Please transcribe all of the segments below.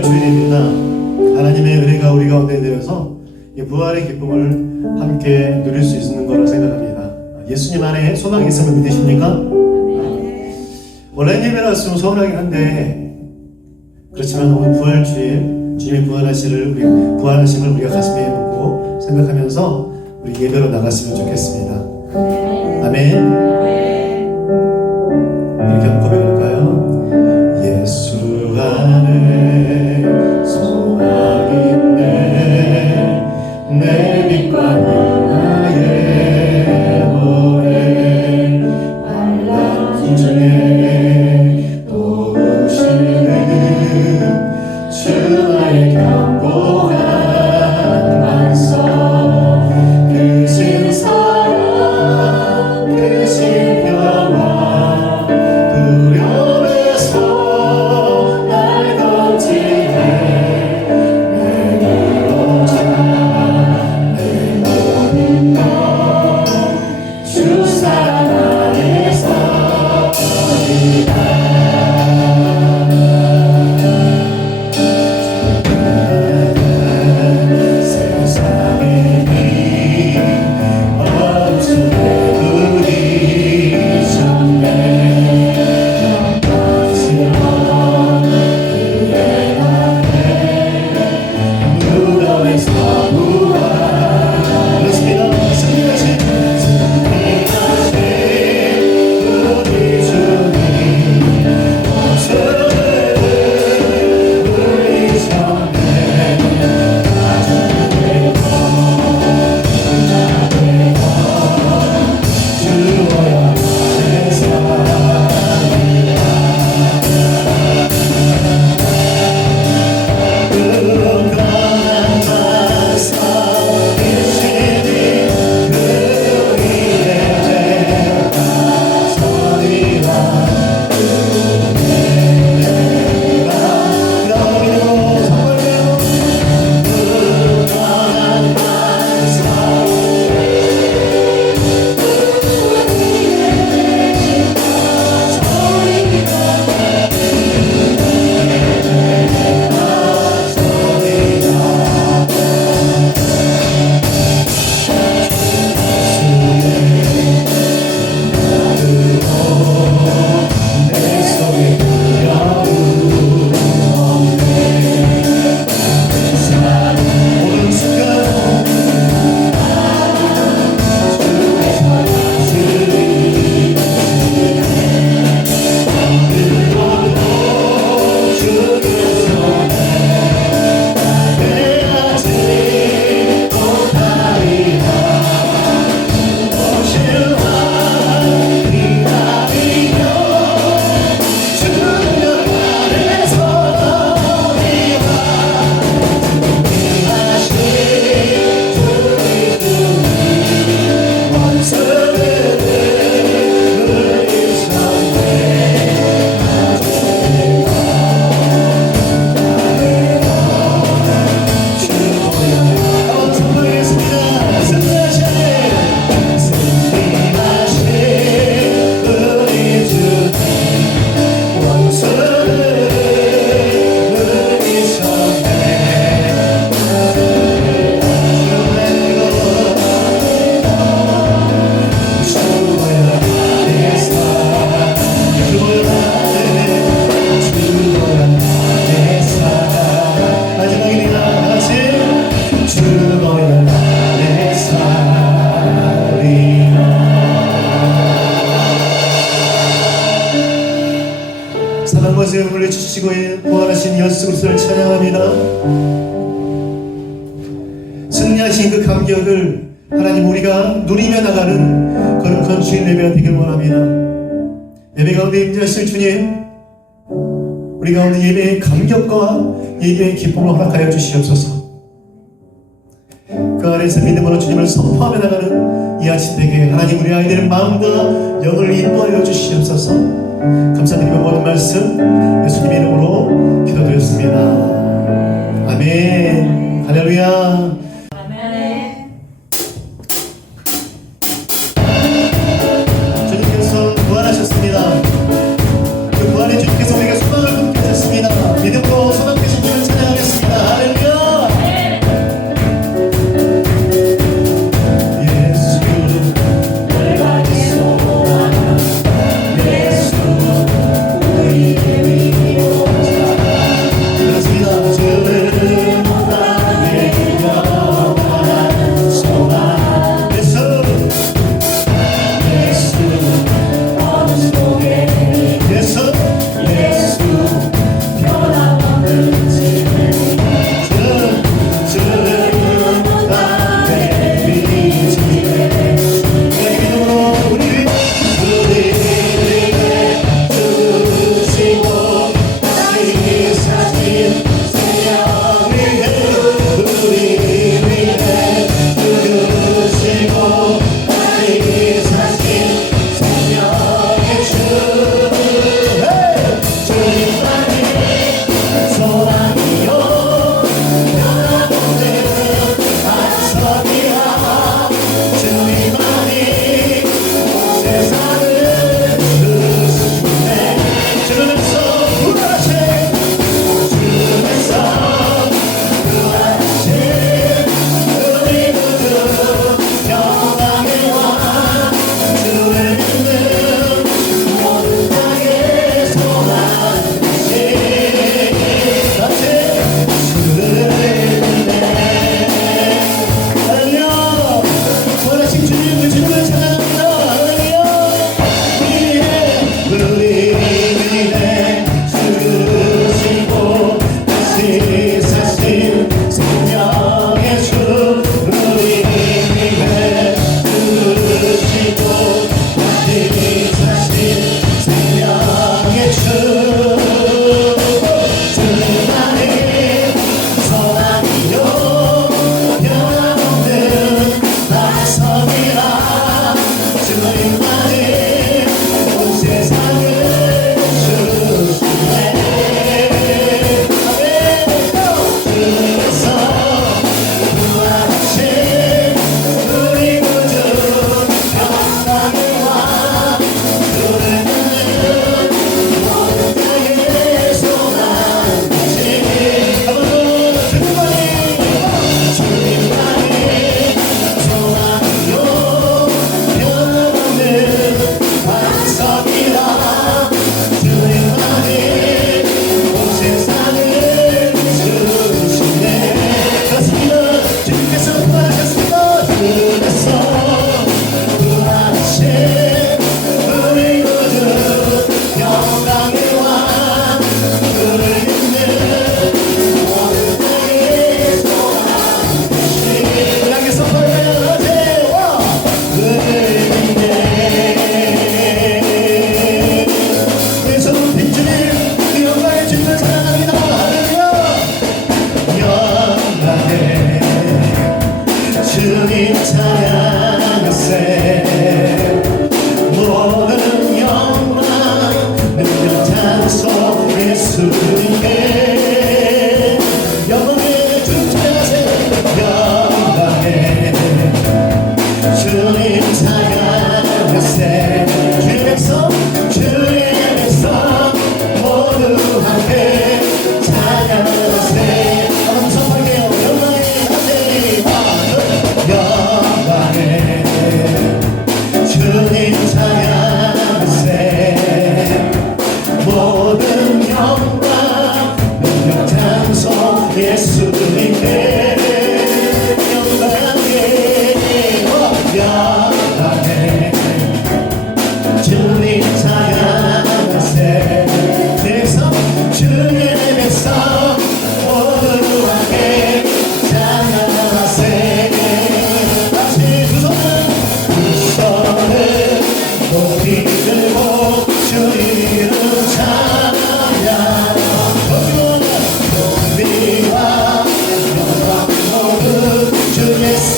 부활 주일입니다. 하나님의 은혜가 우리 가운데 되어서 이 부활의 기쁨을 함께 누릴 수 있는 거라 생각합니다. 예수님 안에 소망이 있음을 믿으십니까? 온라인 예배를 왔으면 서운하긴 한데, 그렇지만 오늘 부활 주일 주님의 부활하심을 우리가 가슴에 묻고 생각하면서 우리 예배로 나갔으면 좋겠습니다. 아멘. 이렇게 한번 고백할까요? 예수 안에 소망 있네, 내 빛과 나의 노래, 환난 중에 도우시는 주 나의 견고한 반석, 크신 사랑, 크신 평화, 두려움에서 날 건지네. 내게 오자 내 모든 것 주 사랑 안에서이다. 세상에 어둠에 부딪혔네. 무덤에서 부활했습니다. 승리하신 우리 주님, 원수를 물리셨네. 주어야 나의 삶이다. 사랑과 세움을 주시고 부활하신 예수 그리스도를 찬양합니다. 승리하신 그 감격을 하나님 우리가 누리며 나가는 거룩한 주일 예배가 되길 원합니다. 예배 가운데 임재하실 주님, 우리 가운데 예배의 감격과 예배의 기쁨을 허락하여 주시옵소서. 그 안에서 믿음으로 주님을 선포하며 나가는 이 아침 되게 하나님 우리 아이들의 마음과 영을 인도하여 주시옵소서. 감사드리며 모든 말씀 예수님 이름으로 기도드렸습니다. 아멘. 할렐루야. 아멘. 주님께서 부활하셨습니다. 그 부활의 주님께서 우리에게 소망을 품게 하셨습니다. 믿음으로 소망 되신 주를 찬양합니다.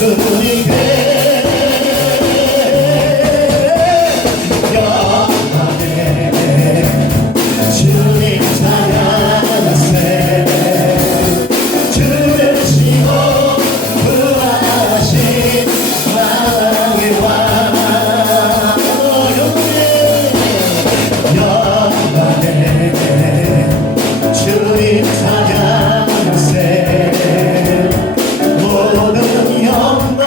예수님께 영광에 주님 찬양하세 주를 치고 부활하신 왕의 왕 영광에 주님 찬양하세 모든 영광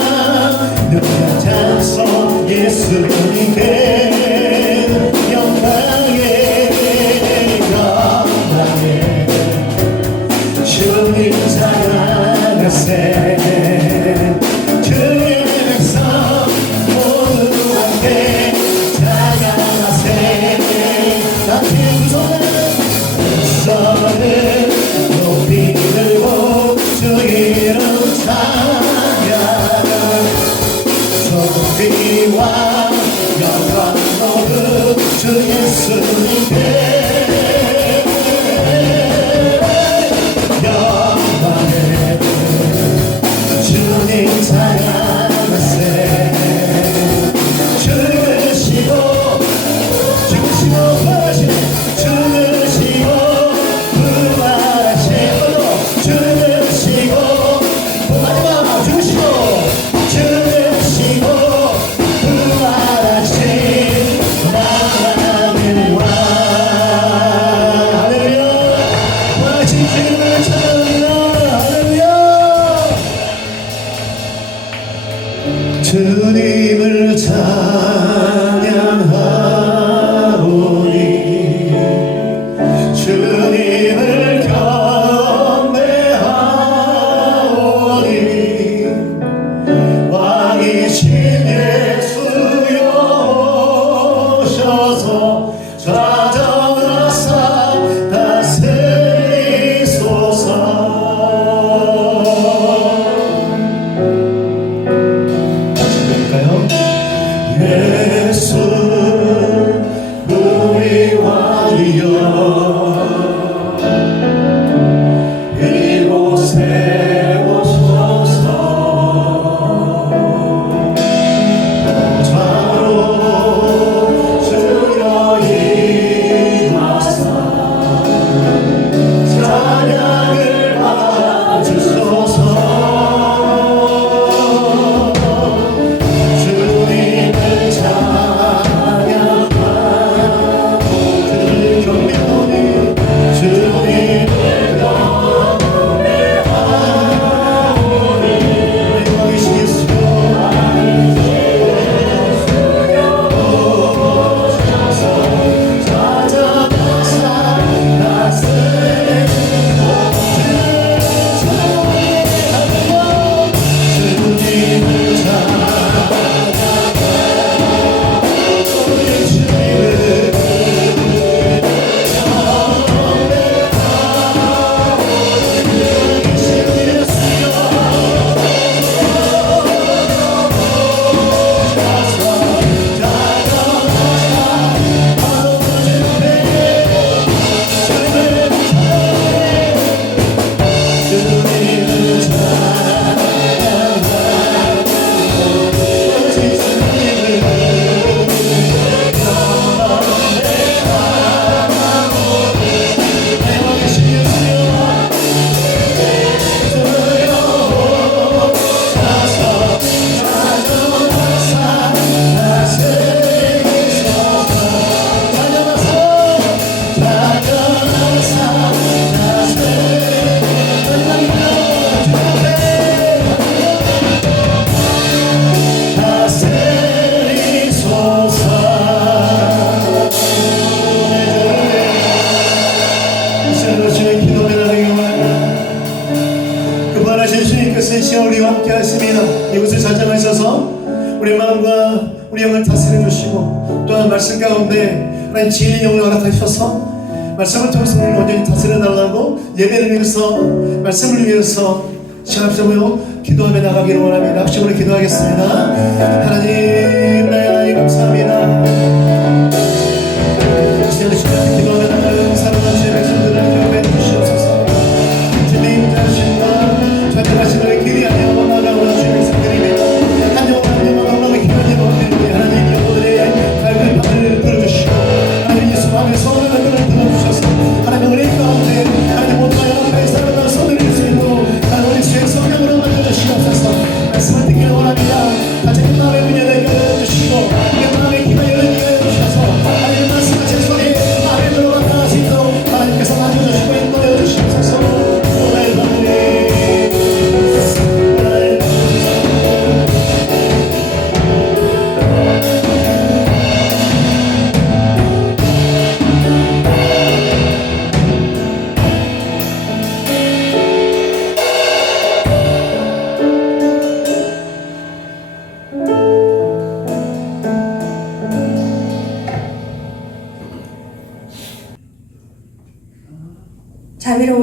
능력 찬송 예수님께 영광에 주님 찬양하세 주의 백성 모두 함께 찬양하세 나의 두 손을 높이 들고 주 이름 찬양 소비와 영광 모두 주 예수님께 영광에 주님 찬양하세 주시고 부활하시네 주시고 부활하신 주시고 마지막 주시고 부활하신 나의 왕 할렐루야 부활하신 주님을 찬양합니다 할렐루야 주님을 찬양하오니 주님을 경배하오니 왕이신 예수여 오셔서 찾아와서 다스리소서 예수 우리 왕이여 이곳에 오소서 자로 주여 임하사 찬양을 받아주소서 우리와 함께 하십니다. 이곳을 전장하셔서 우리 마음과 우리 영을 다스려 주시고 또한 말씀 가운데 하나님 지혜의 영을 허락하셔서 말씀을 통해서 우리를 온전히 다스려 달라고 예배를 위해서 말씀을 위해서 시합점으로 기도하며 나가기를 원합니다. 합심으로 기도하겠습니다. 하나님 나의 하나님 감사합니다. 시간에 주님께 기도하며 나가는 사랑하는 주의 백성들을 경배해 주시옵소서. 주님 자신과 전쟁하시는 길이 아니오 나가오는 주의 백성들이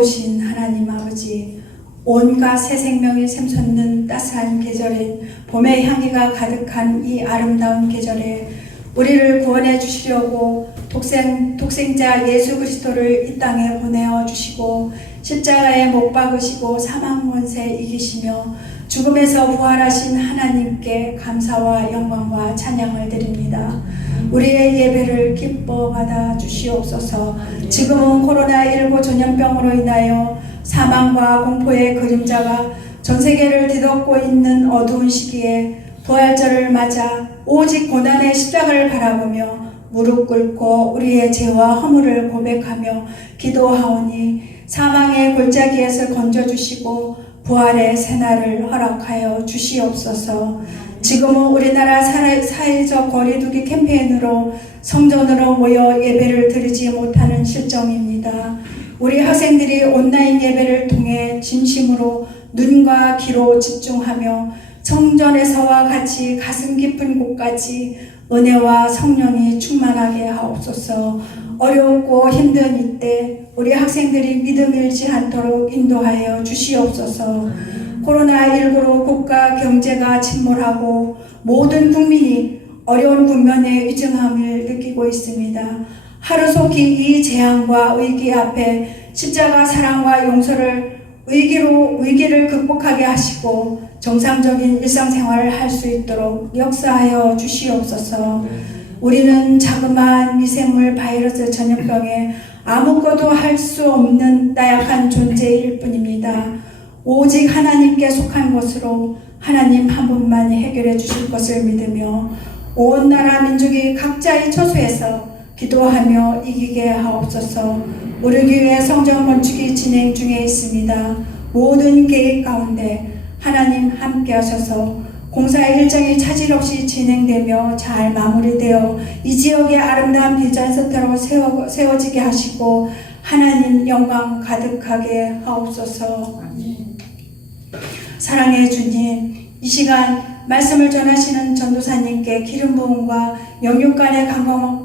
좋으신 하나님 아버지, 온갖 새 생명이 샘솟는 따스한 계절인 봄의 향기가 가득한 이 아름다운 계절에 우리를 구원해 주시려고 독생자 예수 그리스도를 이 땅에 보내어 주시고 십자가에 못 박으시고 사망 권세 이기시며 죽음에서 부활하신 하나님께 감사와 영광과 찬양을 드립니다. 우리의 예배를 기뻐 받아 주시옵소서. 지금은 코로나19 전염병으로 인하여 사망과 공포의 그림자가 전 세계를 뒤덮고 있는 어두운 시기에 부활절을 맞아 오직 고난의 십자가를 바라보며 무릎 꿇고 우리의 죄와 허물을 고백하며 기도하오니 사망의 골짜기에서 건져주시고 부활의 새날을 허락하여 주시옵소서. 지금은 우리나라 사회적 거리두기 캠페인으로 성전으로 모여 예배를 드리지 못하는 실정입니다. 우리 학생들이 온라인 예배를 통해 진심으로 눈과 귀로 집중하며 성전에서와 같이 가슴 깊은 곳까지 은혜와 성령이 충만하게 하옵소서. 어렵고 힘든 이때 우리 학생들이 믿음 잃지 않도록 인도하여 주시옵소서. 코로나19로 국가 경제가 침몰하고 모든 국민이 어려운 국면에 위중함을 느끼고 있습니다. 하루속히 이 재앙과 위기 앞에 십자가 사랑과 용서를 위기를 극복하게 하시고 정상적인 일상생활을 할 수 있도록 역사하여 주시옵소서. 우리는 자그마한 미생물 바이러스 전염병에 아무것도 할 수 없는 나약한 존재일 뿐입니다. 오직 하나님께 속한 것으로 하나님 한 분만이 해결해 주실 것을 믿으며 온 나라 민족이 각자의 처소에서 기도하며 이기게 하옵소서. 우리 교회 성전 건축이 진행 중에 있습니다. 모든 계획 가운데 하나님 함께 하셔서 공사의 일정이 차질 없이 진행되며 잘 마무리되어 이 지역의 아름다운 비전센터로 세워지게 하시고 하나님 영광 가득하게 하옵소서. 사랑의 주님, 이 시간 말씀을 전하시는 전도사님께 기름 부음과 영육간의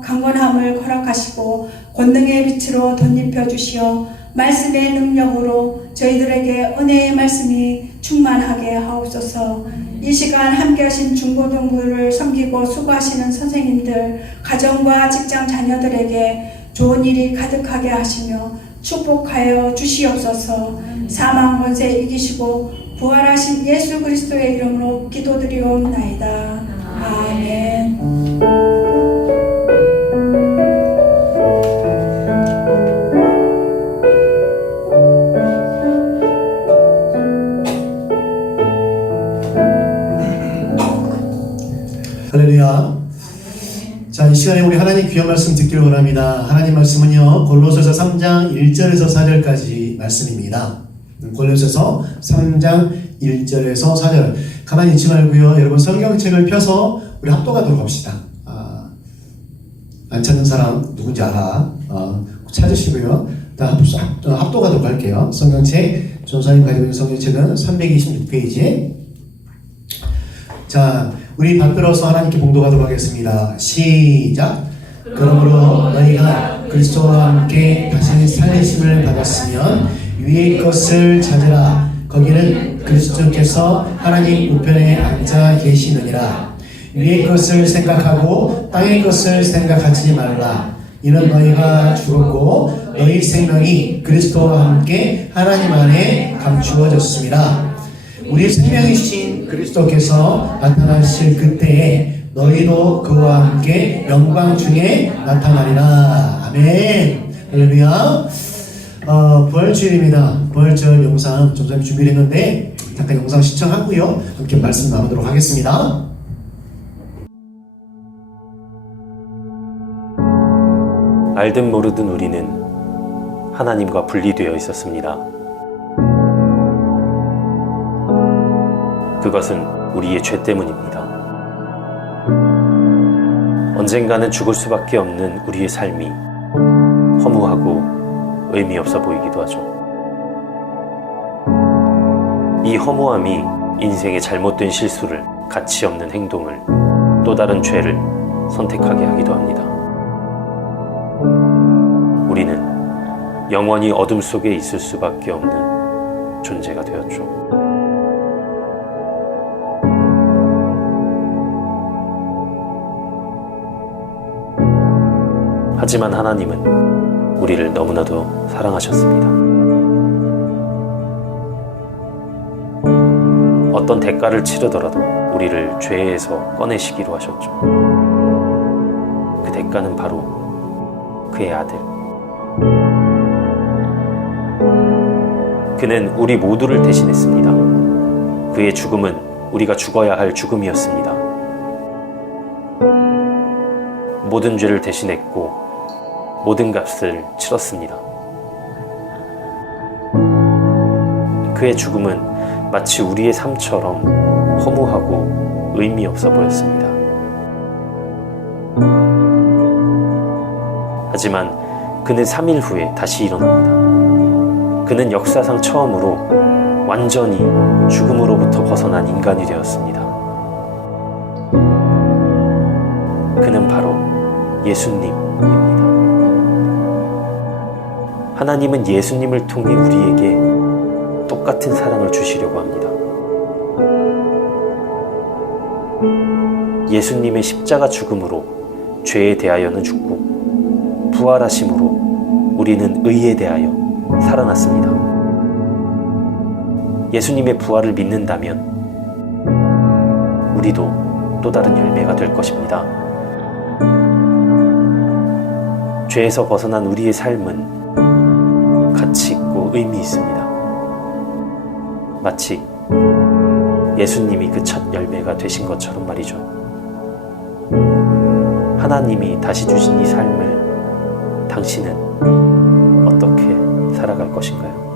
강건함을 허락하시고 권능의 빛으로 덧입혀 주시어 말씀의 능력으로 저희들에게 은혜의 말씀이 충만하게 하옵소서. 이 시간 함께 하신 중고등부를 섬기고 수고하시는 선생님들, 가정과 직장 자녀들에게 좋은 일이 가득하게 하시며 축복하여 주시옵소서. 사망 권세 이기시고 부활하신 예수 그리스도의 이름으로 기도드리옵나이다. 아멘. 할렐루야. 자, 이 시간에 우리 하나님 귀한 말씀 듣기를 원합니다. 하나님 말씀은요, 골로새서 3장 1절에서 4절까지 말씀입니다. 골로새서 3장 1절에서 4절. 가만히 있지 말고요, 여러분 성경책을 펴서 우리 합독하도록 합시다. 안 찾는 사람 누군지 알아. 찾으시고요. 합독하도록 할게요. 성경책, 전사님 가지고 있는 성경책은 326페이지에. 자, 우리 받들어서 하나님께 봉독하도록 하겠습니다. 시작. 그러므로 너희가 그리스도와 함께 다시 살리심을 받았으면 위의 것을 찾으라. 거기는 그리스도께서 하나님 우편에 앉아 계시느니라. 위의 것을 생각하고 땅의 것을 생각하지 말라. 이는 너희가 죽었고 너희 생명이 그리스도와 함께 하나님 안에 감추어졌습니다. 우리 생명이신 그리스도께서 나타나실 그때에 너희도 그와 함께 영광 중에 나타나리라. 아멘. 할렐루야. 부활주일입니다. 부활절 영상 좀 전에 준비를 했는데 잠깐 영상 시청하고요, 함께 말씀 나누도록 하겠습니다. 알든 모르든 우리는 하나님과 분리되어 있었습니다. 그것은 우리의 죄 때문입니다. 언젠가는 죽을 수밖에 없는 우리의 삶이 허무하고 의미 없어 보이기도 하죠. 이 허무함이 인생의 잘못된 실수를, 가치 없는 행동을, 또 다른 죄를 선택하게 하기도 합니다. 우리는 영원히 어둠 속에 있을 수밖에 없는 존재가 되었죠. 하지만 하나님은 우리를 너무나도 사랑하셨습니다. 어떤 대가를 치르더라도 우리를 죄에서 꺼내시기로 하셨죠. 그 대가는 바로 그의 아들. 그는 우리 모두를 대신했습니다. 그의 죽음은 우리가 죽어야 할 죽음이었습니다. 모든 죄를 대신했고 모든 값을 치렀습니다. 그의 죽음은 마치 우리의 삶처럼 허무하고 의미 없어 보였습니다. 하지만 그는 3일 후에 다시 일어납니다. 그는 역사상 처음으로 완전히 죽음으로부터 벗어난 인간이 되었습니다. 그는 바로 예수님입니다. 하나님은 예수님을 통해 우리에게 똑같은 사랑을 주시려고 합니다. 예수님의 십자가 죽음으로 죄에 대하여는 죽고 부활하심으로 우리는 의에 대하여 살아났습니다. 예수님의 부활을 믿는다면 우리도 또 다른 열매가 될 것입니다. 죄에서 벗어난 우리의 삶은 가치 있고 의미 있습니다. 마치 예수님이 그 첫 열매가 되신 것처럼 말이죠. 하나님이 다시 주신 이 삶을 당신은 어떻게 살아갈 것인가요?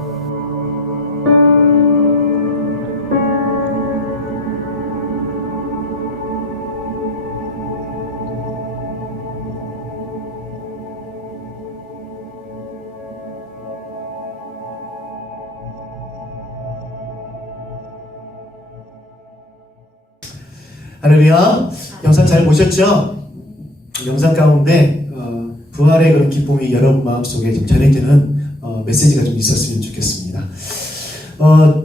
할렐루야. 영상 잘 보셨죠? 영상 가운데 부활의 그런 기쁨이 여러분 마음속에 좀 전해지는 메시지가 좀 있었으면 좋겠습니다.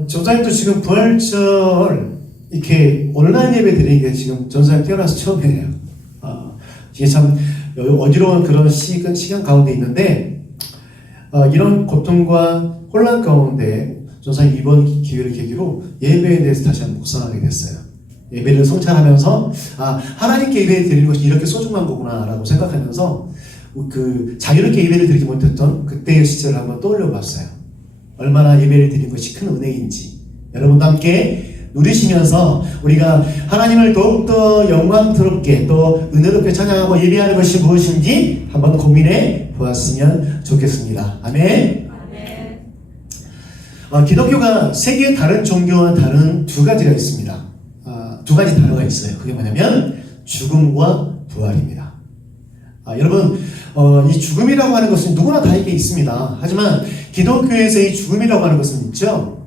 전사님도 지금 부활절 이렇게 온라인 예배 드리는 게 지금 전사님 태어나서 처음이에요. 이게 참 어지러운 그런 시간 가운데 있는데 이런 고통과 혼란 가운데 전사님 이번 기회를 계기로 예배에 대해서 다시 한번 묵상하게 됐어요. 예배를 성찰하면서 하나님께 예배를 드리는 것이 이렇게 소중한 거구나 라고 생각하면서 그 자유롭게 예배를 드리지 못했던 그때의 시절을 한번 떠올려 봤어요. 얼마나 예배를 드리는 것이 큰 은혜인지 여러분도 함께 누리시면서 우리가 하나님을 더욱더 영광스럽게 또 은혜롭게 찬양하고 예배하는 것이 무엇인지 한번 고민해 보았으면 좋겠습니다. 아멘. 기독교가 세계의 다른 종교와 다른 두 가지가 있습니다. 두 가지 단어가 있어요. 그게 뭐냐면 죽음과 부활입니다. 여러분 이 죽음이라고 하는 것은 누구나 다 이게 있습니다. 하지만 기독교에서 이 죽음이라고 하는 것은 있죠.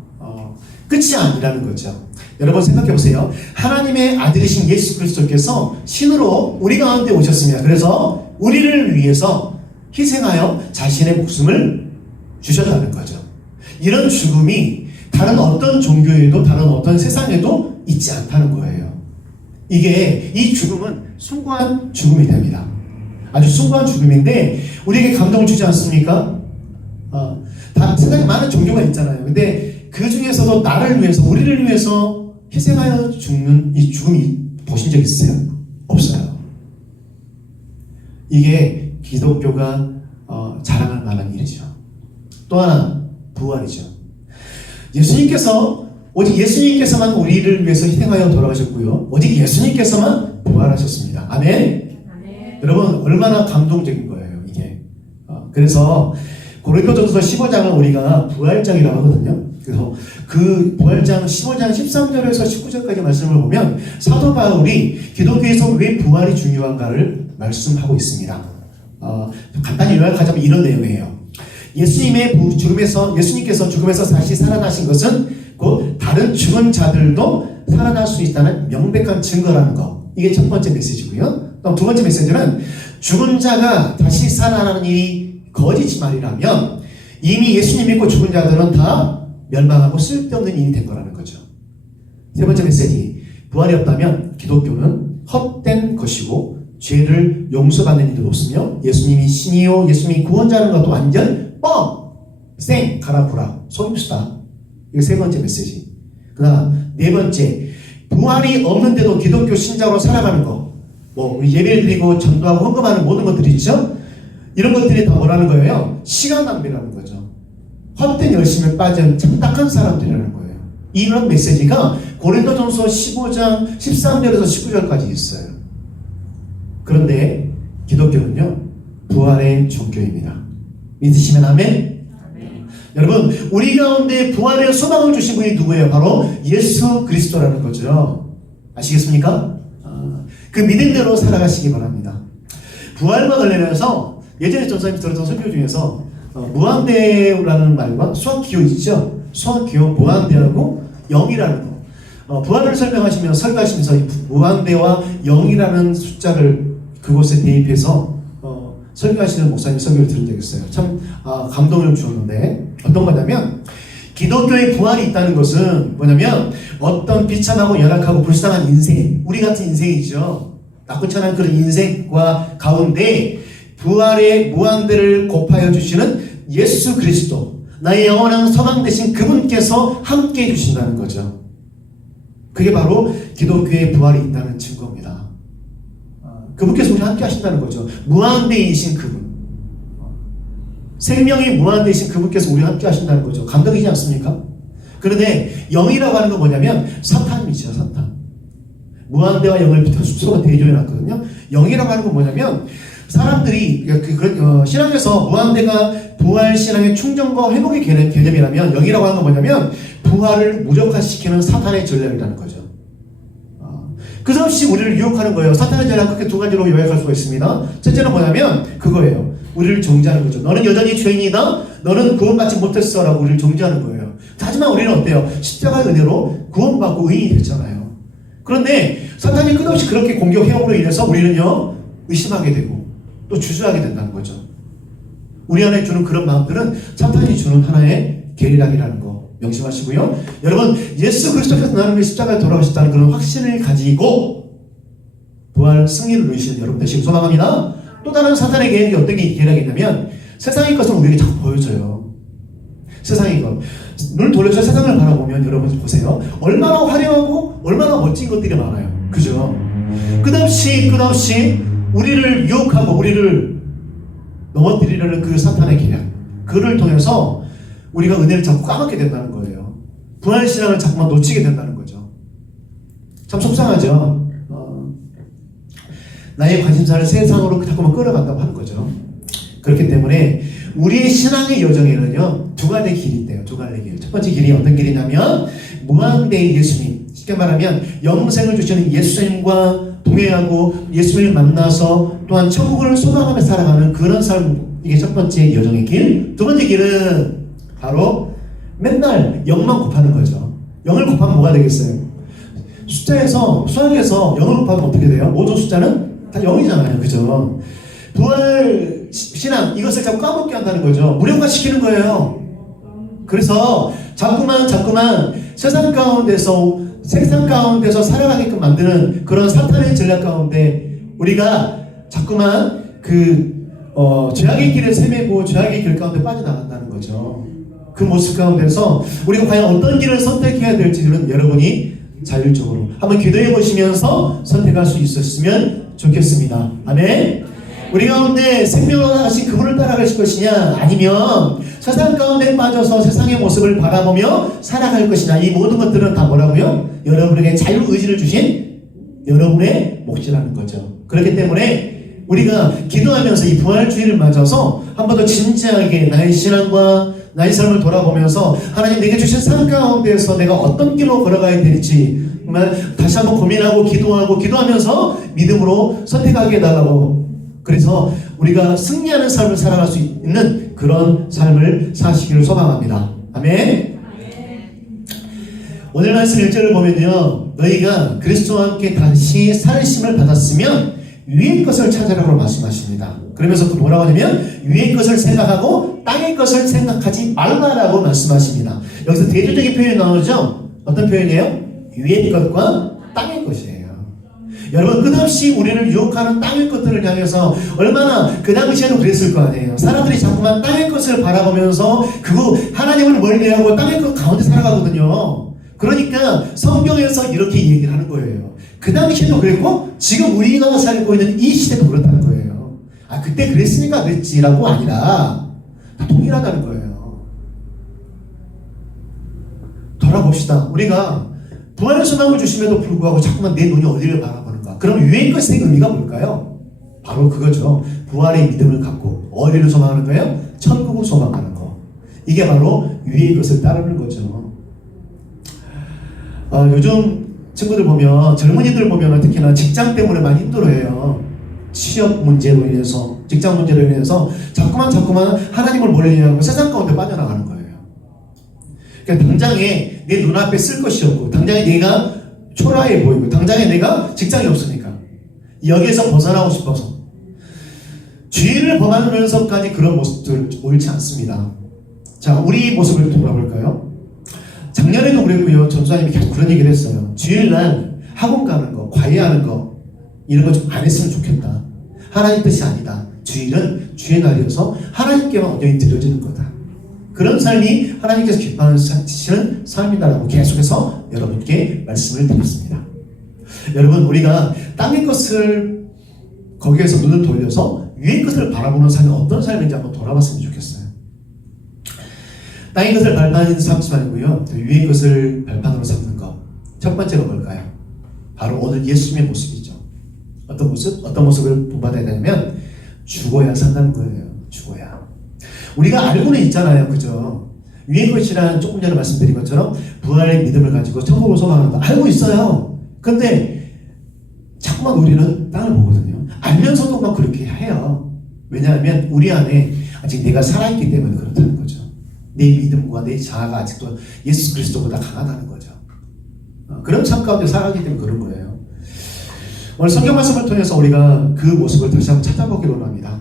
끝이 아니라는 거죠. 여러분 생각해 보세요. 하나님의 아들이신 예수 그리스도께서 신으로 우리 가운데 오셨습니다. 그래서 우리를 위해서 희생하여 자신의 목숨을 주셨다는 거죠. 이런 죽음이 다른 어떤 종교에도 다른 어떤 세상에도 있지 않다는 거예요. 이 죽음은 숭고한 죽음이 됩니다. 아주 숭고한 죽음인데 우리에게 감동을 주지 않습니까? 다 세상에 많은 종교가 있잖아요. 근데 그 중에서도 나를 위해서 우리를 위해서 희생하여 죽는 이 죽음이 보신 적 있어요? 없어요. 이게 기독교가 자랑할 만한 일이죠. 또 하나 부활이죠. 오직 예수님께서만 우리를 위해서 희생하여 돌아가셨고요. 오직 예수님께서만 부활하셨습니다. 아멘? 여러분 얼마나 감동적인 거예요 이게. 그래서 고린도전서 15장을 우리가 부활장이라고 하거든요. 그래서 그 부활장 15장 13절에서 19절까지 말씀을 보면 사도 바울이 기독교에서 왜 부활이 중요한가를 말씀하고 있습니다. 간단히 요약하자면 이런 내용이에요. 예수님께서 죽음에서 다시 살아나신 것은 곧 다른 죽은 자들도 살아날 수 있다는 명백한 증거라는 거. 이게 첫 번째 메시지고요. 또 두 번째 메시지는 죽은 자가 다시 살아나는 일이 거짓말이라면 이미 예수님 믿고 죽은 자들은 다 멸망하고 쓸데없는 인이 된 거라는 거죠. 세 번째 메시지, 부활이 없다면 기독교는 헛된 것이고 죄를 용서받는 일도 없으며 예수님이 신이요 예수님이 구원자라는 것도 완전 뻥! 쌩! 가라쿠라 속임수다. 이게 세 번째 메시지. 그 다음 네 번째, 부활이 없는데도 기독교 신자로 살아가는 거, 뭐 우리 예배를 드리고 전도하고 헌금하는 모든 것들이 있죠. 이런 것들이 다 뭐라는 거예요? 시간 낭비라는 거죠. 헛된 열심에 빠진 참딱한 사람들이라는 거예요. 이런 메시지가 고린도전서 15장 13절에서 19절까지 있어요. 그런데 기독교는요, 부활의 종교입니다. 믿으시면 아멘? 여러분, 우리 가운데 부활의 소망을 주신 분이 누구예요? 바로 예수 그리스도라는 거죠. 아시겠습니까? 그 믿음대로 살아가시기 바랍니다. 부활과 관련해서 예전에 전사님이 들었던 설교 중에서 무한대라는 말과 수학기호 있죠? 수학기호, 무한대하고 0이라는 거. 부활을 설명하시면서 이 무한대와 0이라는 숫자를 그곳에 대입해서 설교하시는 목사님 설교를 들은 적이 있어요. 참 감동을 주었는데, 어떤 거냐면 기독교의 부활이 있다는 것은 뭐냐면 어떤 비참하고 열악하고 불쌍한 인생, 우리 같은 인생이죠. 나쁘지 않은 그런 인생과 가운데 부활의 무한대를 곱하여 주시는 예수 그리스도, 나의 영원한 소망 되신 그분께서 함께 해주신다는 거죠. 그게 바로 기독교의 부활이 있다는 증거입니다. 그분께서 우리 함께 하신다는 거죠. 무한대이신 그분, 생명이 무한대이신 그분께서 우리 함께 하신다는 거죠. 감동이지 않습니까? 그런데 영이라고 하는 건 뭐냐면 사탄이죠. 사탄. 무한대와 영을 서로 대조해 놨거든요. 영이라고 하는 건 뭐냐면 사람들이 신앙에서 무한대가 부활 신앙의 충전과 회복의 개념이라면, 영이라고 하는 건 뭐냐면 부활을 무력화시키는 사탄의 전략이라는 거죠. 끝없이 우리를 유혹하는 거예요. 사탄의 전략 그렇게 두 가지로 요약할 수가 있습니다. 첫째는 뭐냐면 그거예요. 우리를 정죄하는 거죠. 너는 여전히 죄인이다. 너는 구원받지 못했어 라고 우리를 정죄하는 거예요. 하지만 우리는 어때요? 십자가의 은혜로 구원받고 의인이 됐잖아요. 그런데 사탄이 끝없이 그렇게 공격해옴으로 인해서 우리는요, 의심하게 되고 또 주저하게 된다는 거죠. 우리 안에 주는 그런 마음들은 사탄이 주는 하나의 계략이라는 거 명심하시고요. 여러분, 예수 그리스도께서 나를 위해 십자가에 돌아가셨다는 그런 확신을 가지고 부활 승리를 누리시는 여러분 되시길 소망합니다. 또 다른 사탄의 계획이 어떤 계략이 있냐면 세상의 것을 우리에게 자꾸 보여줘요. 세상의 것. 눈을 돌려서 세상을 바라보면 여러분 보세요. 얼마나 화려하고 얼마나 멋진 것들이 많아요. 그죠? 끝없이 우리를 유혹하고 우리를 넘어뜨리려는 그 사탄의 계략, 그를 통해서 우리가 은혜를 자꾸 까먹게 된다는 거예요. 부활신앙을 자꾸만 놓치게 된다는 거죠. 참 속상하죠. 나의 관심사를 세상으로 자꾸만 끌어간다고 하는 거죠. 그렇기 때문에 우리의 신앙의 여정에는요, 두 가지 길이 있대요. 두 가지 길. 첫 번째 길이 어떤 길이냐면 무한대의 예수님, 쉽게 말하면 영생을 주시는 예수님과 동행하고 예수님을 만나서 또한 천국을 소망하며 살아가는 그런 삶, 이게 첫 번째 여정의 길. 두 번째 길은 바로 맨날 0만 곱하는 거죠. 0을 곱하면 뭐가 되겠어요? 숫자에서, 수학에서 0을 곱하면 어떻게 돼요? 모든 숫자는 다 0이잖아요. 그죠? 부활 신앙, 이것을 자꾸 까먹게 한다는 거죠. 무력화시키는 거예요. 그래서 자꾸만 세상 가운데서 살아가게끔 만드는 그런 사탄의 전략 가운데 우리가 자꾸만 죄악의 길을 헤매고 죄악의 길 가운데 빠져나간다는 거죠. 그 모습 가운데서 우리가 과연 어떤 길을 선택해야 될지는 여러분이 자율적으로 한번 기도해 보시면서 선택할 수 있었으면 좋겠습니다. 아멘. 우리 가운데 생명을 하신 그분을 따라가실 것이냐, 아니면 세상 가운데 빠져서 세상의 모습을 바라보며 살아갈 것이냐, 이 모든 것들은 다 뭐라고요? 여러분에게 자유의지를 주신 여러분의 몫이라는 거죠. 그렇기 때문에 우리가 기도하면서 이 부활주의를 맞아서 한 번 더 진지하게 나의 신앙과 나의 삶을 돌아보면서 하나님 내게 주신 삶 가운데서 내가 어떤 길로 걸어가야 될지 정말 다시 한번 고민하고 기도하면서 믿음으로 선택하게 해달라고, 그래서 우리가 승리하는 삶을 살아갈 수 있는 그런 삶을 사시기를 소망합니다. 아멘. 오늘 말씀 1절을 보면요, 너희가 그리스도와 함께 다시 살으심을 받았으면 위의 것을 찾으라고 말씀하십니다. 그러면서 뭐라고 하냐면 위의 것을 생각하고 땅의 것을 생각하지 말라라고 말씀하십니다. 여기서 대조적인 표현이 나오죠? 어떤 표현이에요? 위의 것과 땅의 것이에요. 여러분 끝없이 우리를 유혹하는 땅의 것들을 향해서 얼마나 그 당시에도 그랬을 거 아니에요. 사람들이 자꾸만 땅의 것을 바라보면서 그거 하나님을 멀리하고 땅의 것 가운데 살아가거든요. 그러니까 성경에서 이렇게 얘기를 하는 거예요. 그 당시에도 그랬고 지금 우리가 살고 있는 이 시대도 그렇다는 거예요. 아 그때 그랬으니까 그랬지라고 아니라 다 동일하다는 거예요. 돌아봅시다. 우리가 부활의 소망을 주심에도 불구하고 자꾸만 내 눈이 어디를 바라보는가? 그럼 위의 것의 의미가 뭘까요? 바로 그거죠. 부활의 믿음을 갖고 어디를 소망하는 거예요? 천국을 소망하는 거. 이게 바로 위의 것을 따르는 거죠. 요즘 친구들 보면 젊은이들 보면 특히나 직장 때문에 많이 힘들어해요. 취업 문제로 인해서 직장 문제로 인해서 자꾸만 하나님을 멀리하고 세상 가운데 빠져나가는 거예요. 그러니까 당장에 내 눈앞에 쓸 것이 없고 당장에 내가 초라해 보이고 당장에 내가 직장이 없으니까 여기에서 벗어나고 싶어서 죄를 범하면서까지 그런 모습들 옳지 않습니다. 자, 우리 모습을 돌아볼까요? 작년에도 그랬고요. 전수사님이 계속 그런 얘기를 했어요. 주일날 학원 가는 거, 과외하는 거 이런 거 좀 안 했으면 좋겠다. 하나님 뜻이 아니다. 주일은 주의 날이어서 하나님께만 온전히 드려지는 거다. 그런 삶이 하나님께서 기뻐하시는 삶이다라고 계속해서 여러분께 말씀을 드렸습니다. 여러분 우리가 땅의 것을 거기에서 눈을 돌려서 위의 것을 바라보는 삶이 어떤 삶인지 한번 돌아봤으면 좋겠어요. 땅의 것을 발판으로 삼지 말고요. 위의 것을 발판으로 삼는 것. 첫 번째가 뭘까요? 바로 오늘 예수님의 모습이죠. 어떤 모습? 어떤 모습을 본받아야 되냐면 죽어야 산다는 거예요. 죽어야. 우리가 알고는 있잖아요. 그죠? 위의 것이란 조금 전에 말씀드린 것처럼 부활의 믿음을 가지고 천국을 소망한다. 알고 있어요. 근데 자꾸만 우리는 땅을 보거든요. 알면서도 막 그렇게 해요. 왜냐하면 우리 안에 아직 내가 살아있기 때문에 그렇다는 거죠. 내 믿음과 내 자아가 아직도 예수 그리스도보다 강하다는 거죠. 그런 삶 가운데 살아가기 때문에 그런 거예요. 오늘 성경 말씀을 통해서 우리가 그 모습을 다시 한번 찾아보기로 합니다.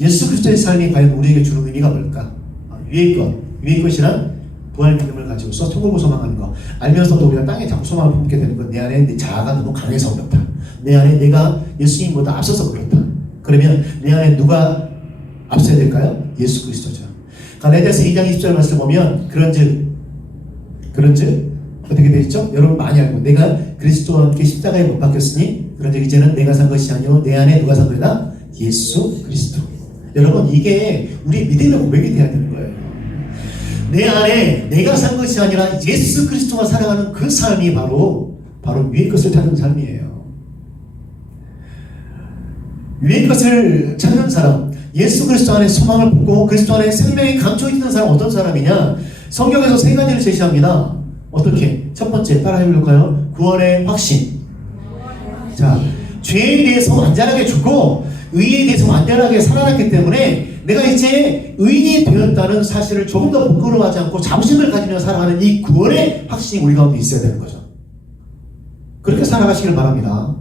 예수 그리스도의 삶이 과연 우리에게 주는 의미가 뭘까? 위의 것이란 부활 믿음을 가지고서 천국을 소망하는 거. 알면서도 우리가 땅에 자꾸 소망을 품게 되는 건 내 안에 내 자아가 너무 강해서 그렇다. 내 안에 내가 예수님보다 앞서서 그렇다. 그러면 내 안에 누가 앞서야 될까요? 예수 그리스도죠. 갈라디아서 2장 20절 말씀 보면 그런즉 어떻게 되어 있죠? 여러분 많이 알고 내가 그리스도와 함께 십자가에 못 박혔으니 그런즉 이제는 내가 산 것이 아니요 내 안에 누가 산 거다? 예수 그리스도. 여러분 이게 우리 믿음의 고백이 되어야 되는 거예요. 내 안에 내가 산 것이 아니라 예수 그리스도가 살아가는 그 삶이 바로 위의 것을 찾는 삶이에요. 위의 것을 찾는 사람, 예수 그리스도 안에 소망을 품고 그리스도 안에 생명이 감춰 있는 사람 어떤 사람이냐? 성경에서 세 가지를 제시합니다. 어떻게? 첫 번째 따라해 볼까요? 구원의 확신. 자, 죄에 대해서 완전하게 죽고 의에 대해서 완전하게 살아났기 때문에 내가 이제 의인이 되었다는 사실을 조금 더 부끄러워하지 않고 자부심을 가지며 살아가는 이 구원의 확신이 우리 가운데 있어야 되는 거죠. 그렇게 살아가시길 바랍니다.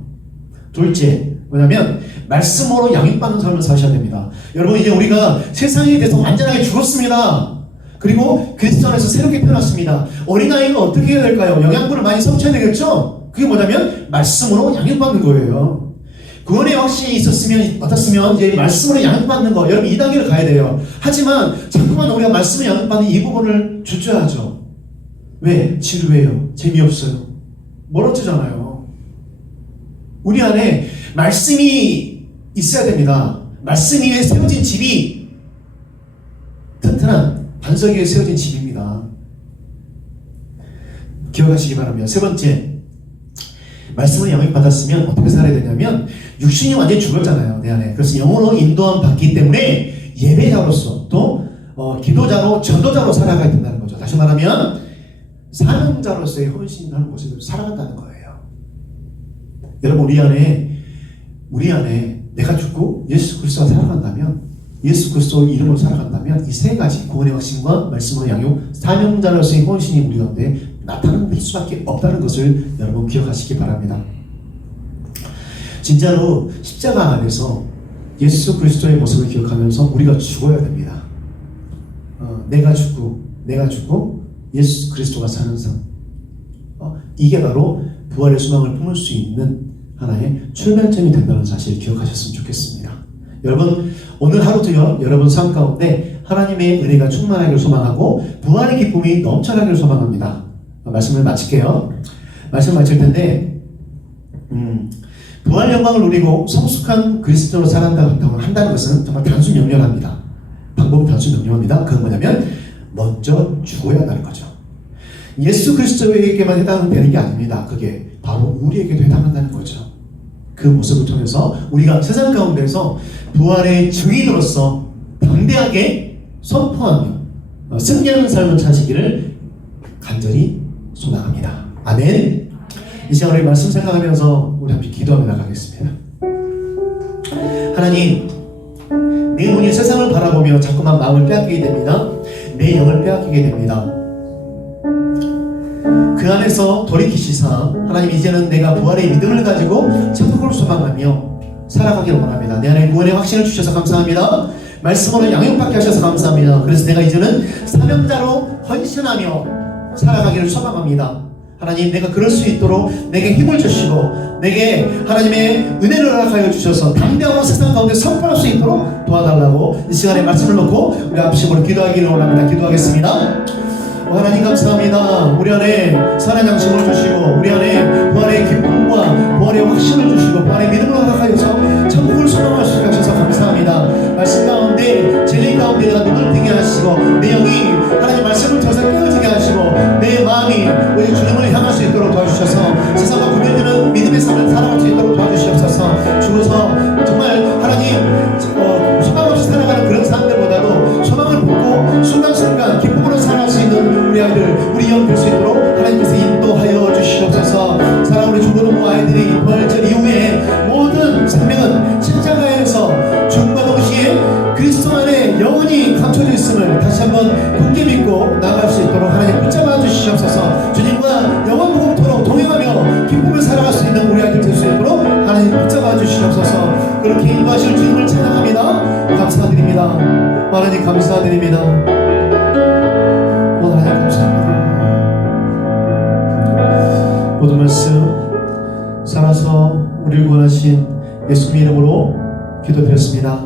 둘째, 뭐냐면 말씀으로 양육받는 삶을 사셔야 됩니다. 여러분 이제 우리가 세상에 대해서 완전하게 죽었습니다. 그리고 그리스도 안에서 새롭게 태어났습니다. 어린아이가 어떻게 해야 될까요? 영양분을 많이 섭취해야 되겠죠? 그게 뭐냐면 말씀으로 양육받는 거예요. 구원의 확신이 있었으면 어떻으면 이제 말씀으로 양육받는 거 여러분 이 단계를 가야 돼요. 하지만 자꾸만 우리가 말씀으로 양육받는 이 부분을 주저하죠. 왜? 지루해요. 재미없어요. 멀어지잖아요. 우리 안에 말씀이 있어야 됩니다. 말씀 위에 세워진 집이 튼튼한 반석 위에 세워진 집입니다. 기억하시기 바랍니다. 세 번째, 말씀을 양육받았으면 어떻게 살아야 되냐면 육신이 완전히 죽었잖아요. 내 안에. 그래서 영으로 인도함 받기 때문에 예배자로서 또 기도자로 전도자로 살아가야 된다는 거죠. 다시 말하면 사명자로서의 헌신하는 모습을 살아간다는 거예요. 여러분 우리 안에 내가 죽고 예수 그리스도가 살아간다면 예수 그리스도 이름으로 살아간다면 이 세 가지 구원의 확신과 말씀으로 양육 사명자로서의 헌신이 우리 가운데 나타날 수밖에 없다는 것을 여러분 기억하시기 바랍니다. 진짜로 십자가 안에서 예수 그리스도의 모습을 기억하면서 우리가 죽어야 됩니다. 내가 죽고 예수 그리스도가 사는 삶. 이게 바로 부활의 소망을 품을 수 있는 하나의 출발점이 된다는 사실을 기억하셨으면 좋겠습니다. 여러분, 오늘 하루도요, 여러분 삶 가운데 하나님의 은혜가 충만하기를 소망하고 부활의 기쁨이 넘쳐나기를 소망합니다. 말씀을 마칠게요. 말씀 마칠 텐데, 부활 영광을 누리고 성숙한 그리스도로 살아간다고 한다는 것은 정말 단순 명령합니다. 방법은 단순 명령합니다. 그건 뭐냐면 먼저 죽어야 한다는 거죠. 예수 그리스도에게만 해당되는 게 아닙니다. 그게 바로 우리에게도 해당한다는 거죠. 그 모습을 통해서 우리가 세상 가운데서 부활의 증인으로서 담대하게 선포하며 승리하는 삶을 사시기를 간절히 소망합니다. 아멘. 이 시간 우리 말씀 생각하면서 우리 함께 기도하며 나가겠습니다. 하나님, 내 눈이 세상을 바라보며 자꾸만 마음을 빼앗기게 됩니다. 내 영을 빼앗기게 됩니다. 그 안에서 돌이키시사 하나님, 이제는 내가 부활의 믿음을 가지고 천국을 소망하며 살아가기를 원합니다. 내 안에 구원의 확신을 주셔서 감사합니다. 말씀으로 양육받게 하셔서 감사합니다. 그래서 내가 이제는 사명자로 헌신하며 살아가기를 소망합니다. 하나님, 내가 그럴 수 있도록 내게 힘을 주시고 내게 하나님의 은혜를 허락하여 주셔서 담대하고 세상 가운데 선포할 수 있도록 도와달라고 이 시간에 말씀을 놓고 우리 앞심으로 기도하기를 원합니다. 기도하겠습니다. 하나님 감사합니다. 우리 안에 살아난 양심을 주시고 우리 안에 부활의 기쁨과 부활의 확신을 주시고 부활의 믿음을 허락하여서 천국을 소망할 수 있게 하셔서 감사합니다. 말씀 가운데 진리 가운데 내가 눈을 뜨게 하시고 내 영이 하나님 말씀을 통해서 깨어지게 하시고 내 마음이 우리 주님을 향할 수 있도록 도와주셔서 세상과 구별되는 믿음의 삶을 살아갈 수 있도록 도와주시옵소서. 죽어서 정말 하나님 소망 없이 살아가는 그런 사람들보다도 소망을 품고 순간순간 기쁨으로 살아갈 수 있는 우리 아이들, 우리 영 될 수 있도록 하나님께서 인도하여 주시옵소서. 사랑하는 우리 중고등부 아이들이 부활절 이후에 모든 생명은 십자가에서 죽음과 동시에 그리스도 안에 영원히 감춰져 있음을 다시 한번 굳게 믿고 나아갈 수 있도록 하나님 붙잡아 주시옵소서. 주님과 영원토록 동행하며 기쁨을 살아갈 수 있는 우리 아이들 될 수 있도록 하나님 붙잡아 주시옵소서. 그렇게 인도하실 주님을 찬양합니다. 감사드립니다. 하나님 감사드립니다. 하나님 감사합니다. 모든 말씀 살아서 우리를 구원하신 예수님 이름으로 기도드렸습니다.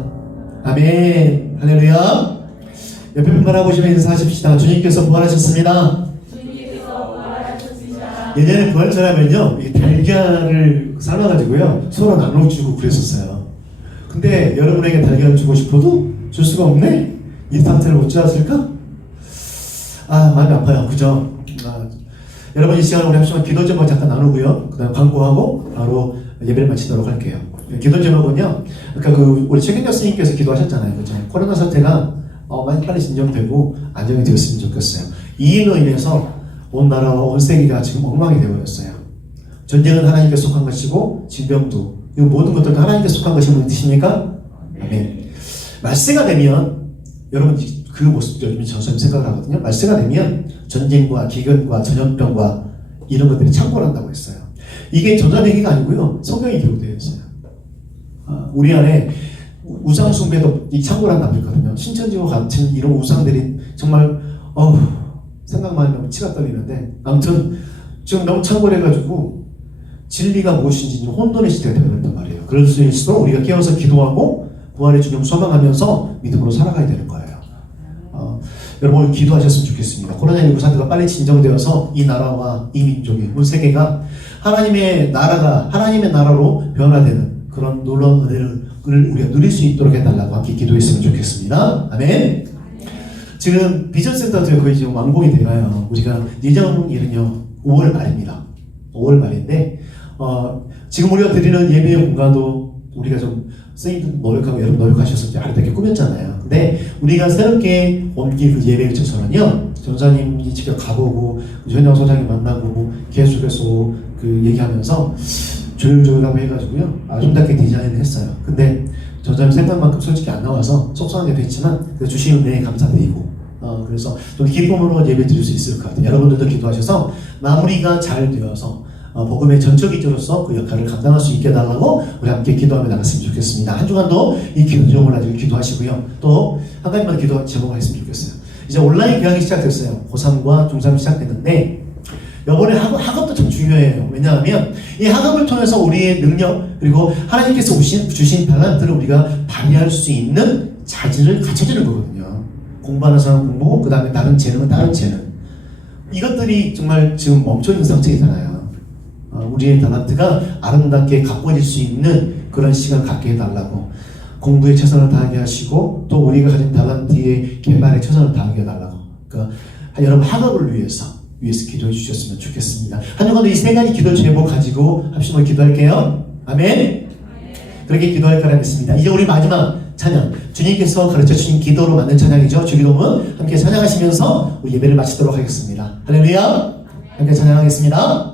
아멘. 할렐루야. 옆에 분 바라보시면 인사하십시다. 주님께서 부활하셨습니다. 예전에 부활절하면요, 이 달걀을 삶아가지고요 서로 나눠주고 그랬었어요. 근데 여러분에게 달걀을 주고 싶어도 줄 수가 없네? 이 상태를 어찌하실까? 마음이 아파요. 그죠? 여러분, 이 시간에 우리 한시간 기도 제목 잠깐 나누고요. 그 다음 광고하고 바로 예배를 마치도록 할게요. 기도 제목은요, 아까 우리 최경자 스님께서 기도하셨잖아요. 그죠? 코로나 사태가 많이 빨리 진정되고 안정이 되었으면 좋겠어요. 이인으로 인해서 온 나라와 온 세계가 지금 엉망이 되어버렸어요. 전쟁은 하나님께 속한 것이고 질병도, 이 모든 것들도 하나님께 속한 것임을 믿으십니까? 아멘. 말세가 되면 여러분 그 모습도 요즘 저는 생각을 하거든요. 말세가 되면 전쟁과 기근과 전염병과 이런 것들이 창궐한다고 했어요. 이게 전자얘기가 아니고요, 성경이 기록되어 있어요. 우리 안에 우상 숭배도 이 창궐한다고 했거든요. 신천지와 같은 이런 우상들이 정말 생각만 하면 치가 떨리는데, 아무튼 지금 너무 창궐해가지고 진리가 무엇인지 혼돈의 시대가 되어버렸단 말이에요. 그럴 수 있을수록 우리가 깨어서 기도하고 부활의 주님 소망하면서 믿음으로 살아가야 되는 거예요. 여러분 기도하셨으면 좋겠습니다. 코로나19 사태가 빨리 진정되어서 이 나라와 이 민족이, 온 세계가 하나님의 나라로 변화되는 그런 놀라운 은혜를 우리가 누릴 수 있도록 해달라고 함께 기도했으면 좋겠습니다. 아멘. 지금 비전센터도 거의 지금 완공이 돼가요. 우리가 예정일은요 5월 말입니다. 5월 말인데 지금 우리가 드리는 예배의 공간도 우리가 좀 선생님도 노력하고 여러분 노력하셔서 아름답게 꾸몄잖아요. 근데 우리가 새롭게 옮길 그 예배 처소는요, 전사님이 직접 가보고 현장 소장님 만나고 계속해서 그 얘기하면서 조율조율하고 해가지고요 아름답게 디자인을 했어요. 근데 전사님 생각만큼 솔직히 안 나와서 속상하게 됐지만 주신 은혜에 감사드리고 그래서 좀 기쁨으로 예배 드릴 수 있을 것 같아요. 여러분들도 기도하셔서 마무리가 잘 되어서 복음의 전적이자로서 그 역할을 감당할 수 있게 해달라고 우리 함께 기도하며 나갔으면 좋겠습니다. 한 주간도 이 기도 제목을 가지고 기도하시고요. 또 한 가지만 기도 제목을 했으면 좋겠어요. 이제 온라인 교양이 시작됐어요. 고3과 중3이 시작됐는데 이번에 학업도 참 중요해요. 왜냐하면 이 학업을 통해서 우리의 능력 그리고 하나님께서 주신 달란트를 우리가 발휘할 수 있는 자질을 갖춰주는 거거든요. 공부하는 사람은 공부, 그 다음에 다른 재능은 다른 재능. 이것들이 정말 지금 멈춰있는 상태이잖아요. 우리의 달란트가 아름답게 가꿔질 수 있는 그런 시간을 갖게 해달라고, 공부에 최선을 다하게 하시고 또 우리가 가진 달란트의 개발에 최선을 다하게 해달라고, 그러니까 여러분 학업을 위해서 기도해 주셨으면 좋겠습니다. 한 주간도 이 세 가지 기도 제목 가지고 합심으로 기도할게요. 아멘. 그렇게 기도할 거라 믿습니다. 이제 우리 마지막 찬양, 주님께서 가르쳐 주신 기도로 만든 찬양이죠. 주기도문 함께 찬양하시면서 우리 예배를 마치도록 하겠습니다. 할렐루야. 함께 찬양하겠습니다.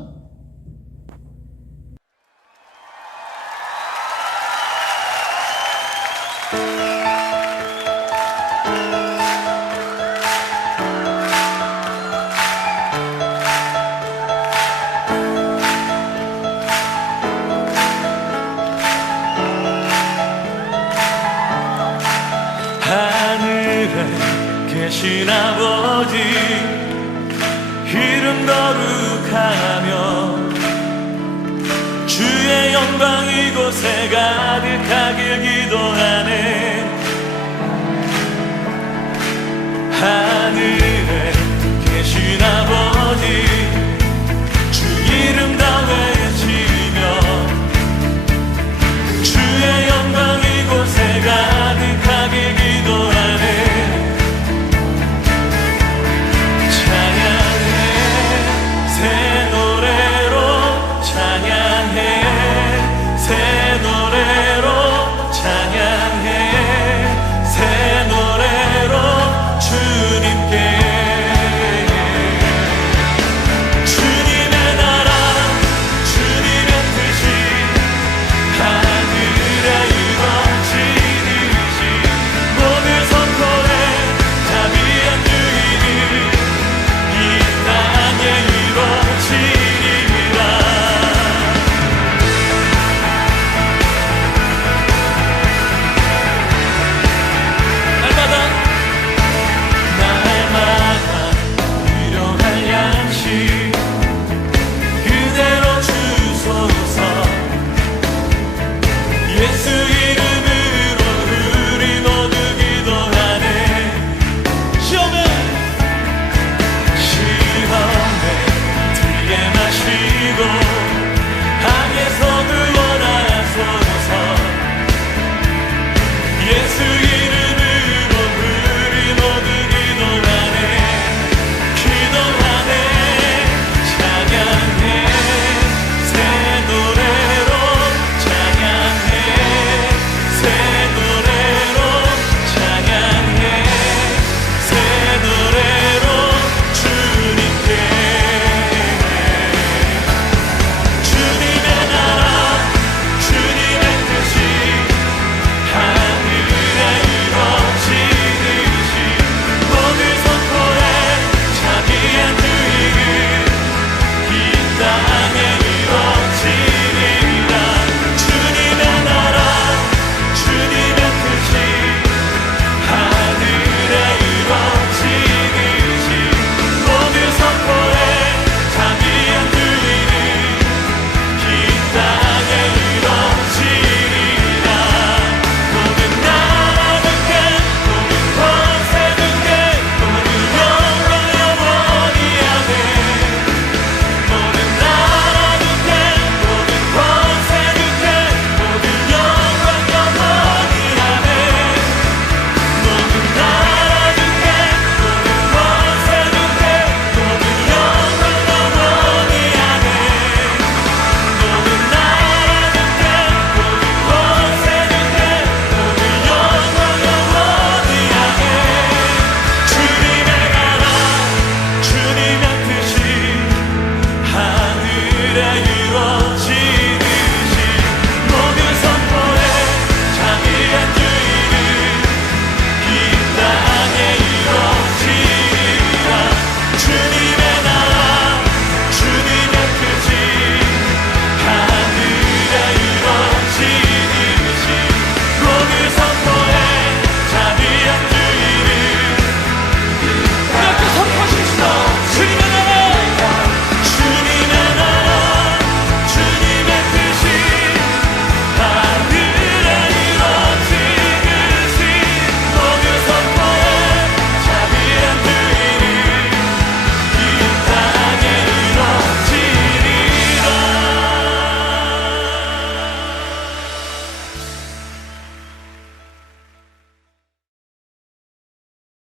하늘에 계신 아버지 이름 거룩하며 주의 영광 이곳에 가득하길 기도하네. 하늘에 계신 아버지 주 이름 다 외치며 주의 영광 이곳에 가득하길 기도하네. 찬양해 새 노래로 찬양해 새